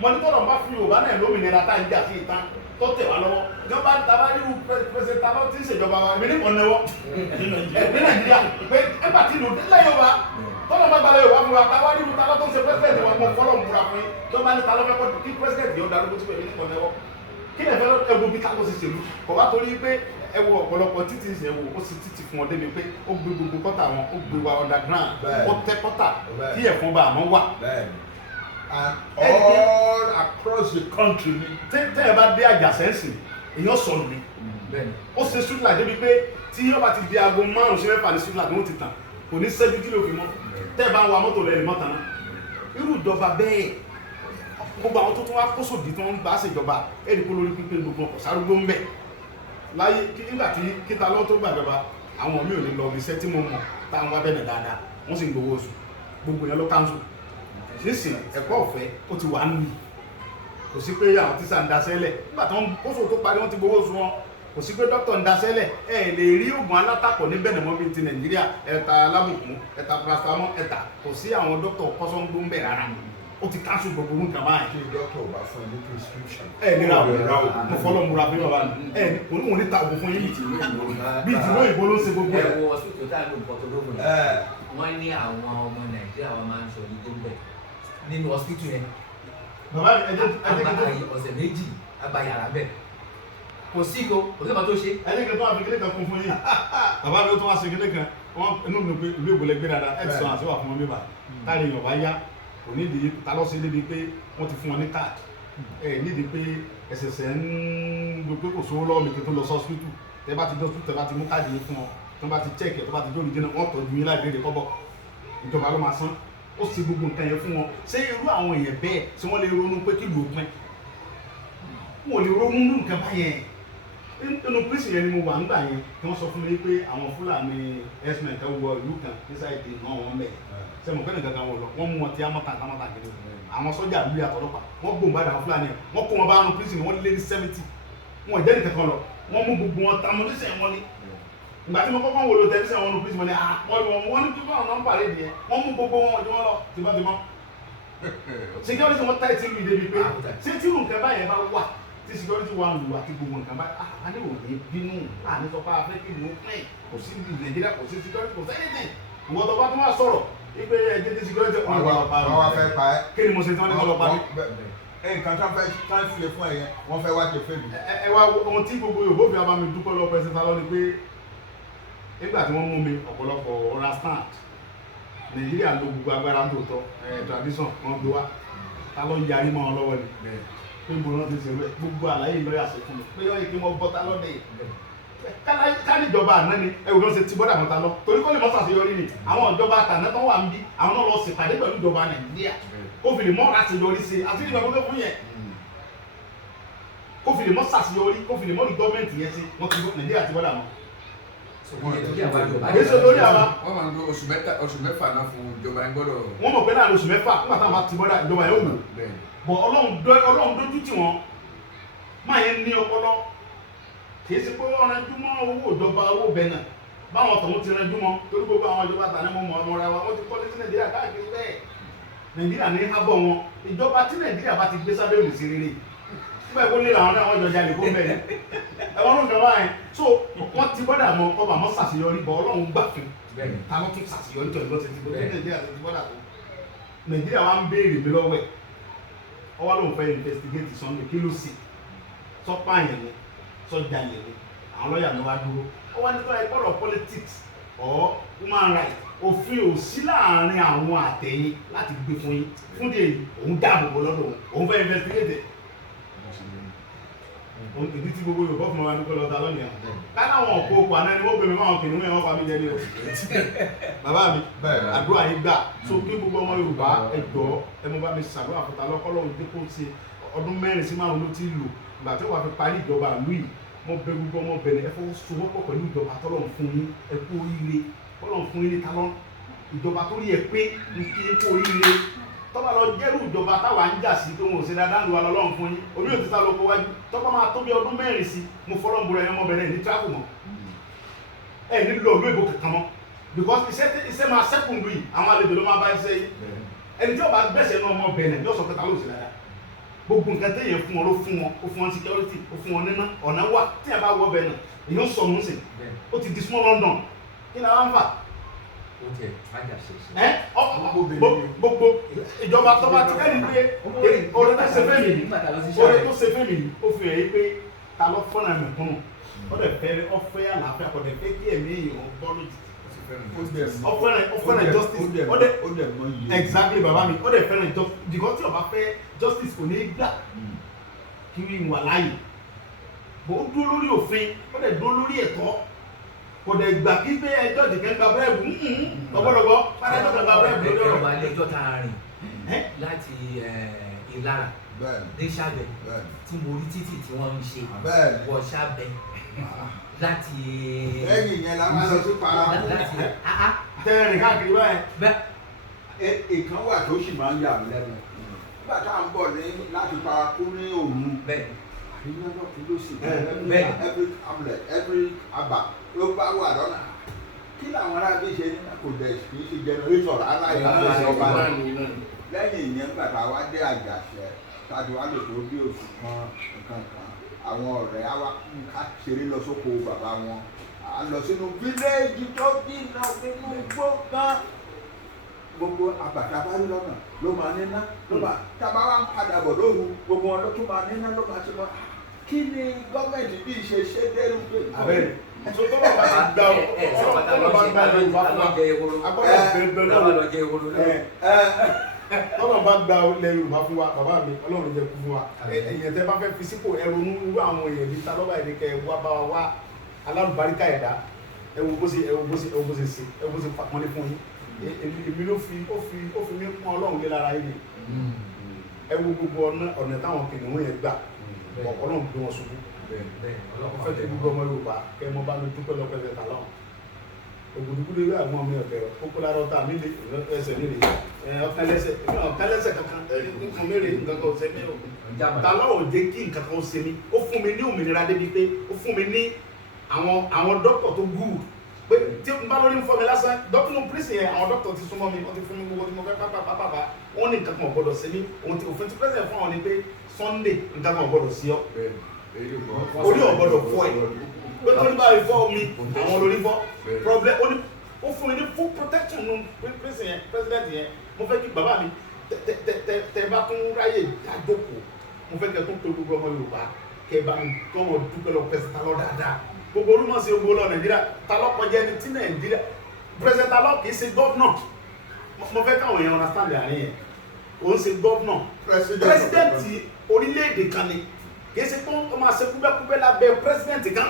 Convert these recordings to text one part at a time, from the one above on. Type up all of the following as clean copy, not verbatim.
mo ní tọ́lọ̀ bá fi Yorùbá náà lómìnira tá à ń jà sí ìtàn tó tẹ̀ wá lọ́wọ́ ìjọba tàbá nínú pẹ̀sẹ̀ntà lọ tí ń ṣèjọba wa èmi ní kàn náwó ní Nàìjíríà pé ẹgbà tí ìlú nílẹ̀ Yorùbá tọ́lọ̀ bá gbalẹ̀ Yorùbá fún wa tàbá nínú tàbá tó ń ṣe pẹ́sidẹ̀ntì wa mọ̀ fọ́lọ̀ múra fún yín tó bá ní ta lọ́fẹ́ kọ́ kí pẹ́sidẹ̀ntì yóò darúgbó tí pẹ̀lú ní kàn náwó kí lè fẹ́ ẹgbó bí kákó sì ṣèlú kọ̀ wá torí pé ẹwọ ọ̀pọ̀lọpọ̀ títí ṣe wò ó sì títí fún ọ débi pé ó gbé gbogbo kọ́tà wọn ó gbé wa underground ó tẹ́ kọ́tà tí ẹ̀fọn bá àmọ́ wà. And all across the country. tẹ́ ẹ bá dé àjàsẹ́ǹsì èèyàn sọnù ni ó ṣe street light débi pé tí yóò bá ti di aago 5 sí 6 ní street light ní ó ti tàn kò ní ṣẹ́jú kí ló fi mọ́ tẹ́ ẹ bá ń wa mọ́tò lẹ́yìn mọ́ta náà irú ìjọba bẹ́ẹ̀ gbogbo àwọn tó tún wá kó sòdì tó ń bá ṣèjọba ẹ̀rí kó lórí pípé gbogbo ọkọ̀ sárúgbó ń bẹ̀ láyé nígbà tí kíta lọ́wọ́ tó gbàjọba àwọn mi ò ní lọ iṣẹ́ tí mo mọ̀ táwọn wá bẹ̀rẹ̀ dáadáa wọ́n sì ń gbowó oṣù gbogbo yẹn ló káńsù sísìn ẹ̀kọ́ ọ̀fẹ́ ó ti wà nù kò sí pé àwọn tíṣà ń daṣẹ́lẹ̀ nígbà tó ń kóso tó parí wọ́n ti gbowó oṣù wọn kò sí pé dókítà ń daṣẹ́lẹ̀ ẹ lè rí oògùn alátakọ̀ ní bẹ̀rẹ̀ mọ́ bíi ti Nàìjíríà ẹ̀ta alábùkún ẹ̀ta paracetamol ẹ̀ta kò sí àwọn dókítà kọ́sọ́ngbó ń bẹ̀ rárá ó ti káńsù gbogbo nǹkan báyìí. kí dókítà ò bá fún ẹ ní prescription. ẹ nira o mo fọlọ́ múra fún yàrá ẹ òun ní ta ògùn fún yín bí ìtìlú òyìnbó ló ń ṣe gbogbo ẹ. ẹ wo hospital tá a lò pọ̀ tó lóògùn wọ́n ní àwọn ọmọ Nàìjíríà wọn máa ń sọ ní tó bẹ̀ nínú hospital yẹn. bàbá mi ẹjẹ ọ̀sẹ̀ méjì abayàrá bẹ̀ kò sí kò sí ọmọ tó ṣe. ẹjẹ kẹtọ́ àfikẹ́lẹ́ kan kún fún yín bàbá mi ó tún wá ṣe kílẹ̀ kan wọn inú mi pé ìlú ìbò lẹ gbé dáadáa ẹ ti sọ àti wà fún wọn bíbá táyà èèyàn bá yá kò nídìí ta lọ sí níbi pé wọ́n ti fún wọn ní káàdì ẹ nídìí pé ẹsẹ̀sẹ̀ ń gbé pé kò sówó lọ́wọ́ mi kí n tó lọ sí hospital tẹ bá ti dé hospital tẹ bá ti mú káàdì yìí fún ọ tẹ bá ti check ẹ tẹ bá ti dóòlì jẹ́nà wọ́n tọ́jú yín láì béèrè kọ́bọ̀ ìjọba ló máa san ó sì gbogbo nǹkan yẹn fún wọn ṣé irú àwọn èèyàn bẹ́ẹ̀ tí wọ́n lè ronú pé kí ló pin wọn ò lè ronú nǹkan báyẹn nínú prison yẹn ni mo wà ńgbà yẹn tí wọ́n sọ fún mi pé àwọn Fúlàní herdsmen kan wọ ìlú kan nísàlẹ̀ náà wọ́n bẹ̀ sẹ́mu pẹ́ẹ́nì kankan wọ̀ lọ wọ́n mú wọn tí amọ́ta gidi àwọn sọ́jà lórí àtọ́lọ́pàá wọ́n gbòǹbà dà Fúlàní wọ́n kó wọn bá wọn prison wọ́n lé ní 70 wọn ìjẹ́ nìkan kan lọ wọ́n mú gbogbo wọn tamọ́lẹ́sẹ̀ wọn ni ìgbà tí mo kọ́kọ́ wò ló tẹ̀síṣẹ́ wọn ní prison wọn ni wọ́n ní kíkọ́ àwọn nọ́mbà rẹ̀ nìyẹn wọ́n mú gbogbo wọn ọjọ́ wọn lọ tìmọ́tìmọ́ security wọn táyì tí lu ìdèbí pé ṣé tí nǹkan báyẹn bá wà tí security wà lù àti gbogbo nǹkan báyìí a ní òní bínú a ní sọ pé a fẹ́ kí ló pẹ́ kò sí Nàìjíríà kò sí security kò sẹ́yìn ìwọ́n tó bá tún wá sọ̀rọ̀ ipe ẹjẹ tí security wọn wá fẹ́ pa ẹ́ kí ni mo ṣe tí wọ́n ní kọ́ lọ pa mí. nǹkan tó fẹ́ tránsìlẹ̀ fún ẹ̀yẹ wọ́n fẹ́ wá ṣe fẹ́ mi. ẹ wá ohun tí gbogbo Yorùbá fi abami dúpẹ́ lọ́wọ́ pẹ́sẹ́ntà lọ ni pé nígbà tí wọ́n mú mi ọ̀pọ̀lọpọ̀ ọ̀rá stand Nàìjíríà ló gbogbo agbára lóòótọ́ tradition wọn gbé wá ta ló yarí mọ́ wọn lọ́wọ́ ni pé mo rántí ṣe rẹ gbogbo àlàyé lọ́ọ̀yà ṣe fún mi pé yọ ìpín mọ́ bọ́tà lọ́dẹ̀ káníjọba àná ni ẹ̀wù ló ṣe ti bọ́dà mọ́ta lọ torí kọ́ lè mọ́ ṣàṣeyọrí ni àwọn ìjọba àtàná tó wà ń bí àwọn náà lọ ṣèpàdé pẹ̀lú ìjọba Nàìjíríà kó fi lè mọ́ ṣàṣeyọrí ṣe àti ìgbà gbogbo fún yẹn kó fi lè mọ́ ṣàṣeyọrí kó fi lè mọ́ ní gọ́ọ̀mẹ̀ntì yẹn ṣe wọ́n ti Nàìjíríà ti bọ́dà mọ́. èso lórí àwa. wọ́n máa ń lo oṣù mẹ́fà náà fún ìjọba yẹn gbọ́dọ̀. wọ́n mọ̀ pé láàrin oṣù mẹ́fà nígbà táwọn bá ti bọ́dà ìjọba yẹn ò wò bọ̀ Ọlọ́run dójú tì wọ́n máa yẹn ní ọpọlọ kìí ṣe pé wọ́n rẹjú mọ́ owó ìjọba owó bẹ̀nà báwọn tọ̀hún ti rẹjú mọ́ torí gbogbo àwọn ìjọba tàní mọ́ ọmọ ra wa wọ́n ti kọ́lé sí Nàìjíríà káàkiri bẹ́ẹ̀ Nàìjíríà ní hábọ̀ wọn ìjọba tí Nàìjíríà bá ti gbé sábẹ́ òní sí rere nígbà ìkó lé làwọn náà wọ́n jọjà lè kó bẹ́ẹ̀ ẹ̀wọ̀n ló ń jọba yẹn so wọ́n ti bọ́dà mọ́ ọba mọ́ ṣàṣeyọrí bọ́ Ọlọ́run gbà fún ta ló tún ṣàṣeyọrí tó ìlọsẹ̀ ti bọ́dà Nàìjíríà ti bọ́dà tó Nàìjíríà wa ń béèrè mi lọ́wọ́ ẹ̀ ọwọ́ ló ń fẹ́ investigate Sunday kí ló sì sọ́pá yẹn ni sọ́jà yẹn ni àwọn lọ́ọ̀yà ló wá dúró ó wá nípa ẹgbọ́rọ̀ politics or human rights òfin ò sí láàrin àwọn àtẹ̀yìn láti gbé fún yín fún de òun dáàbò bò lọ́dọ̀ òun fẹ́ investigate ìdí tí gbogbo Yorùbá fún wa ní kọlọ́ta lọ́nìí àwọn káláwọn ọ̀pọ̀ òkú àná ni wọ́n gbé mi máa kìnnìún ẹ̀ wọ́n pa mí jẹ́ ní o bàbá mi àdúrà yìí gbà so kí gbogbo ọmọ Yorùbá ẹ̀dọ́ ẹ mọ bá mi ṣàdúrà fún ta lọ́kọ́lọ́hún dé kó ṣe ọdún 4 sí 5 ló ti lò ìgbà tí wàá fi parí ìjọba ìlú yìí mo bẹ gbogbo ọmọ bẹ̀rẹ̀ ẹ fọwọ́ sowọ́pọ̀ pẹ̀lú ìjọba tọ́lọ̀ fún yín ẹ kú oríire tọ́lọ̀ fún yín ní talọ́ ìjọba tó rí ẹ pé ní kí ẹ kú oríire tọ́ba lọ jẹ́rù ìjọba táwa ń jà sí tó wọn ò ṣe dáadáa lu alọ́lọ́run fún yín omi ò ti sá lóko wájú tọ́ba máa tó bí ọdún 4 sí mo fọlọ́ mbura ẹ̀yán ọmọbìnrin ní tíráfù mọ́ ẹ nílò ìlú ìbò kankan mọ́ because iṣẹ́ máa sẹ́kùn lu yìí àwọn àlejò ló máa bá iṣẹ́ yìí ẹni tí ó bá gbẹ̀sẹ̀ náà ọmọbìnrin yóò sọ pé ta ló ṣe dáadáa gbogbo nǹkan téèyàn fún wọn ló fún wọn, ó fún wọn security, ó fún wọn níná, ọ̀nà wà tí a bá wọ bẹ́ẹ̀ náà èyí ó sọnù sí ó ti di small London kí ni a ń fà. Gbogbo ìjọba tó bá ti kẹ́ni pé oore tó ṣe fẹ́ mi ó fi hàn yí pé ta ló fọ́nà mẹ̀kúnnù ó dẹ̀ fẹ́ ọ̀fẹ́ àlàáfíà kò dẹ̀ fẹ́ kí ẹ̀mí èèyàn bọ́ lójijì. Ọ̀fẹ́ràn justice ó dẹ̀ mọ iye. Exactly bàbá mi ó dẹ̀ fẹ́ràn justice because tí ọba fẹ́ justice kò ní í gbà kí n wà láàyè bó dúró lórí òfin ó dẹ̀ dúró lórí ẹ̀tọ́ kò dẹ̀ gbà kí pé ẹjọ́ ìdìkẹ́ gba búrẹ́bù ọgbọ́dọ̀gbọ́ pátẹ́jọ́ gba búrẹ́bù lórí ọ̀rọ̀. ọba ilé-ẹjọ́ tá a rìn láti Ìlara dé Ṣàbẹ̀ tí mo rí títì tí wọ́n ń ṣe wọ Ṣàbẹ̀ láti. lẹ́yìn yẹn la máa lọ sí Paraku. tẹ́rìn káàkiri báyìí. ìkan wà tó sì máa ń yà mí lẹ́nu nígbà tá à ń bọ̀ láti Paraku ní òru àríyá náà kí ló sì every hamlet every aba ló bá wà lọ́nà kí làwọn arábí ṣe ní kò dẹ̀ kì í ṣe generator aláìsọba lẹ́yìn ìyẹn nígbà tá a wá dé Àjàṣẹ tàbí wá lè tó bí oṣù kan àwọn ọ̀rẹ́ á wá ká ṣeré lọ sóko bàbá wọn à lọ sínú fíléèjì tó dínà nínú gbọ̀ngàn gbogbo àbàtà bá rí lọ́nà ló máa níná ló máa tábà wá ń padà bọ̀ lóru gbogbo wọn ló tún máa níná ló máa ṣe lọ kí ni gọ́ọ̀mẹ̀ntì bí ṣe ṣe dẹ́rù pé. abẹ́rẹ́ tó tọ́lọ̀ bá ti gba tọ́lọ̀ bá gba ilẹ̀ Yorùbá fún wa agbọ́dọ̀ bẹ̀rẹ̀ tọ́lọ̀ bá gba ilẹ̀ Yorùbá fún wa bàbá mi Ọlọ́run jẹ́ kú fún wa èèyàn tẹ́ bá fẹ́ fi sípò ẹrunú irú àwọn èèyàn bíi talọ́ba ẹ̀dẹ́ kẹ́ wá bá wa wá alálùbáríkà ẹ̀dá ẹwù bó ṣe pàpọ́nlé fún yín èmi ló fi mí pọ́n Ọlọ́run lé lára yìí ẹwù gbogbo ọ̀nà táwọn kìnìún yẹn gbà Ọlọ́run gbé wọn ṣubú fẹ́ kí gbogbo ọmọ Yorùbá kẹ́ mọ́ bá mi dúpẹ́ lọ́pẹ́ fẹ́ tàlọ́ ògùdùkúlé ìwé àwọn ọmọ ọ̀bẹ̀ kókó lára ọ̀tá mi lè ẹsẹ̀ mi lè ọ̀kẹ́lẹ́sẹ̀ kankan nǹkan mẹ́rin nǹkan kan ọ̀sẹ̀ mi ò tàlọ́ ò jẹ́ kí nǹkan kan ṣe mí ó fún mi ní òmìnira débi pé ó fún mi ní àwọn dókítà tó gùn pé tí n bá lórí ń fọ́ mi lásán dókítà prison yẹn àwọn dókítà ti súnmọ́ mi wọ́n ti fún mi gbogbo tí mo fẹ́ pápá wọ́n ní nǹkan kan ọ̀gbọ́dọ̀ ṣe mí òfin tí president fún àwọn ni pé Sunday nǹkan kan ọ̀gbọ́dọ̀ sí ọ orí ọ̀gbọ́dọ̀ fọ́ ẹ̀ pé tó ní báyìí fọ́ mi àwọn olórí fọ́ problem ó fún mi ní full protection nù president yẹn mo fẹ́ kí bàbá mi tẹ bá tún ráyè dájókòó mo fẹ́ kẹ́ tó tó gbogbo ọmọ Yorùbá kẹ́ bá mi kọ́ wọn dúpẹ́ lọ pẹ́sẹ̀ ta lọ dáadáa gbogbo olúmọ̀ sí ogbó lọ Nàìjíríà ta lọ kọjá ẹni tí Nàìjíríà president ta lọ kì í ṣe gọ́vnà mo fẹ́ káwọn èèyàn understand àárín yẹn kò ń ṣe gọ́vnà president orílẹ̀-èdè kan ni kì í ṣe pé wọ́n máa ṣe kúbẹ́kúbẹ́ lábẹ́ president kan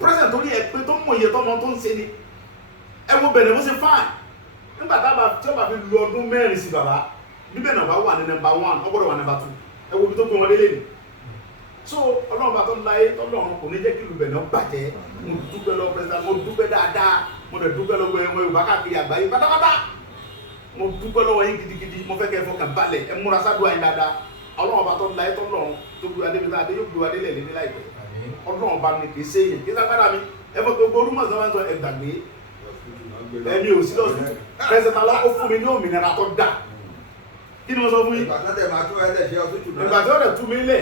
president orí ẹ̀ pé tó mọ̀ iye tọ́mọ tó ń ṣe ni ẹ wo bẹ̀rẹ̀ bó ṣe fáìn nígbà tí ó bá fi lu ọdún mẹ́rin sí bàbá bíbẹ̀ náà bá wà ní number 1 ó gbọ́dọ̀ wà number 2 ẹ wo bí tó gbé wọn délé ni so Ọlọ́run bá tó ń láyé tọ́lọ́run kò ní jẹ́ kí lùbẹ̀ náà bàjẹ́ mo dúpẹ́ lọ president mo dúpẹ́ dáadáa mo dẹ̀ dúpẹ́ lọ́wọ́ ẹ̀wọ̀n Yorùbá káàkiri àgbáyé pátápátá mo dúpẹ́ lọ́wọ́ yín gidigidi mo fẹ́ kẹ́ ẹ fọkàn balẹ̀ ẹ múra sádùá yín dáadáa Ọlọ́run bá tó ń láyé tọ́lọ́run tó gbé adébítà adé yóò gbé adé lẹ̀ lé láìpẹ́ Ọlọ́run bá mi kì í ṣe èyàn kí sábàrà mi ẹ fọ gbogbo olúmọ̀ sọ wọn sọ ẹ gbàgbé ẹni ò sí lọ́sùn president alọ́ ó fún mi ní òmìnira tó dà kí ni mo sọ fún yín. ìgbà tí ó dẹ̀ tú mi lẹ̀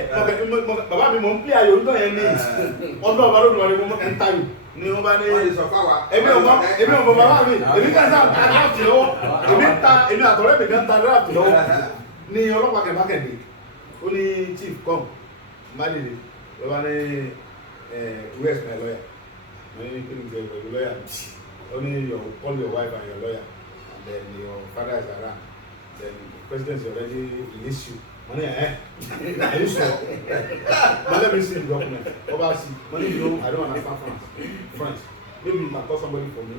bàbá mi mọ̀ ń pè ayò nígbà yẹn ní ọdún ọba lónìí wọn ni mo ń tayò ni wọ́n bá ní èmi ò mọ̀ bàbá mi èmi kàn sá draft lọ́wọ́ èmi àtọ̀rẹ́ mi kàn ta draft lọ́wọ́ ní ọlọ́pàá kẹ̀mákẹ̀dé ó ní chief com madede ló bá ní where's my lawyer mo ní kí ni jẹ pẹ̀lú lawyer ó ní call your wife and your lawyer and then your father is around then the president is already released you money are you sure but let me see the document over see money you know I don't understand France maybe you can call somebody for me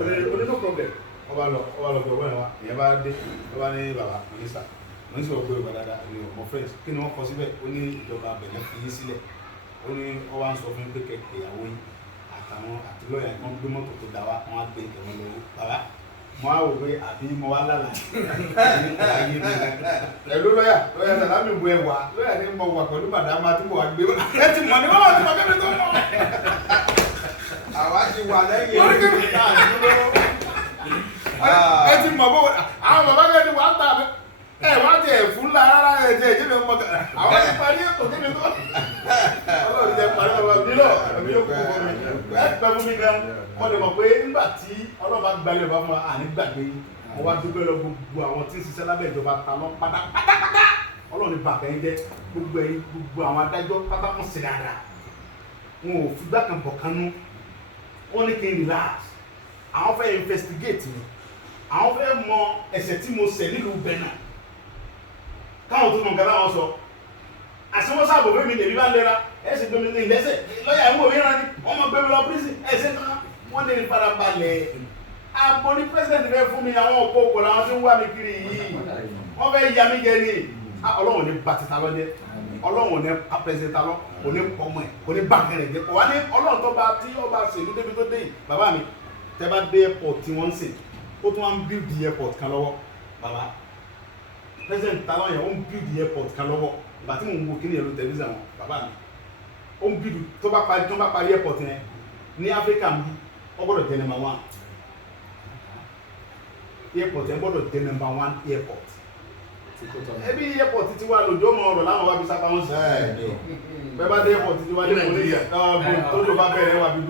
only no problem ọba lọ gbọ wọn wa ìyẹn bá dé ọba ní baba mínísítà mínísítà ọgbẹ ìgbà dáadáa ní ọmọ friends kí ni wọn kọ síbẹ̀ ó ní ìjọba Benin fi yín sílẹ̀ ó ní ọba ń sọ fún pé kẹkẹ ìyàwó yín àtàwọn àti lọ́ọ̀yà kan gbé mọ́tò tó dá wa wọn á gbé ìtẹ̀wọ́n lọ́wọ́ bàbá mo á wò pé àbí mo wá lálà ẹ̀lú lọ́ọ̀yà tàbí mi bu ẹwà lọ́ọ̀yà ní mo wà pẹ̀lú màdàmá tí mo wà gbé ẹ ti mọ̀ ní wọ́n wà tí mo kẹ́mi tó mọ̀. àwa ti wà lẹ́yìn ẹ ti mọ̀ bó àwọn bàbá kẹ́ni wà á gbà ẹ wá ti ẹ̀ fún parí ètò kí ni tó ọlọ́run jẹ́ parí ọba bí lọ ẹ̀mí yóò kú fún mi ẹ̀ pẹ́ fún mi gan wọ́n lè mọ̀ pé nígbà tí ọlọ́ba gbalẹ̀ ọba fún wa àní gbàgbé mo wá dúpẹ́ lọ gbogbo àwọn tí ń ṣiṣẹ́ lábẹ́ ìjọba ta lọ pátápátá ọlọ́run ní bàbá yẹn jẹ́ gbogbo àwọn adájọ́ pátá wọn sì dáadáa wọn ò fi gbàkan bọ̀ kanú wọn ní kí n relax àwọn fẹ́ investigate mi àwọn fẹ́ mọ ẹ̀ṣẹ̀ tí mo ṣẹ̀ nílùú Benin káwọn tó mọ nǹkan láwọn sọ àṣewọ́n sáàbò fún mi lèmi bá lera ẹ̀sìn gbé mi ní ìlẹ́sẹ̀ lọ́yà ìwọ̀n mi rán ni wọ́n mọ̀ gbé mi lọ prison ẹ̀sìn kan wọ́n lè farabalẹ̀ àbọ̀ ní president fẹ́ fún mi àwọn òkú òkú làwọn tí ń wá mi kiri yìí wọ́n fẹ́ ya mi jẹ ní ọlọ́run ní batita lọ́jẹ́ ọlọ́run ní president lọ kò ní pọmọ ẹ̀ kò ní bàkẹ́rẹ̀ jẹ́ kò wá ní ọlọ́run tó bá tí ọba ṣèlú débi tó dé yìí bàbá mi tẹ́ bá dé airport tí wọ́n ń sè ó tún wá ń build the airport kan lọ́wọ́ bàbá president talon yẹn ó ń build the airport kan lọ́wọ́ ìgbà tí mò ń wo kí ni ẹ̀rọ tẹlifíṣàn wọn bàbá mi ó ń build tó bá parí airport yẹn ní Áfíríkà mi ó gbọ́dọ̀ jẹ́ number 1 airport yẹn gbọ́dọ̀ jẹ́ number 1 airport ẹbí airport ti wá lójó mọ ọ̀rọ̀ láwọn wá bí sápá wọn sí bẹ́ẹ̀ bá dé airport ti wá lé mọ́lẹ́yà tó ló bá bẹ̀rẹ̀ wá bí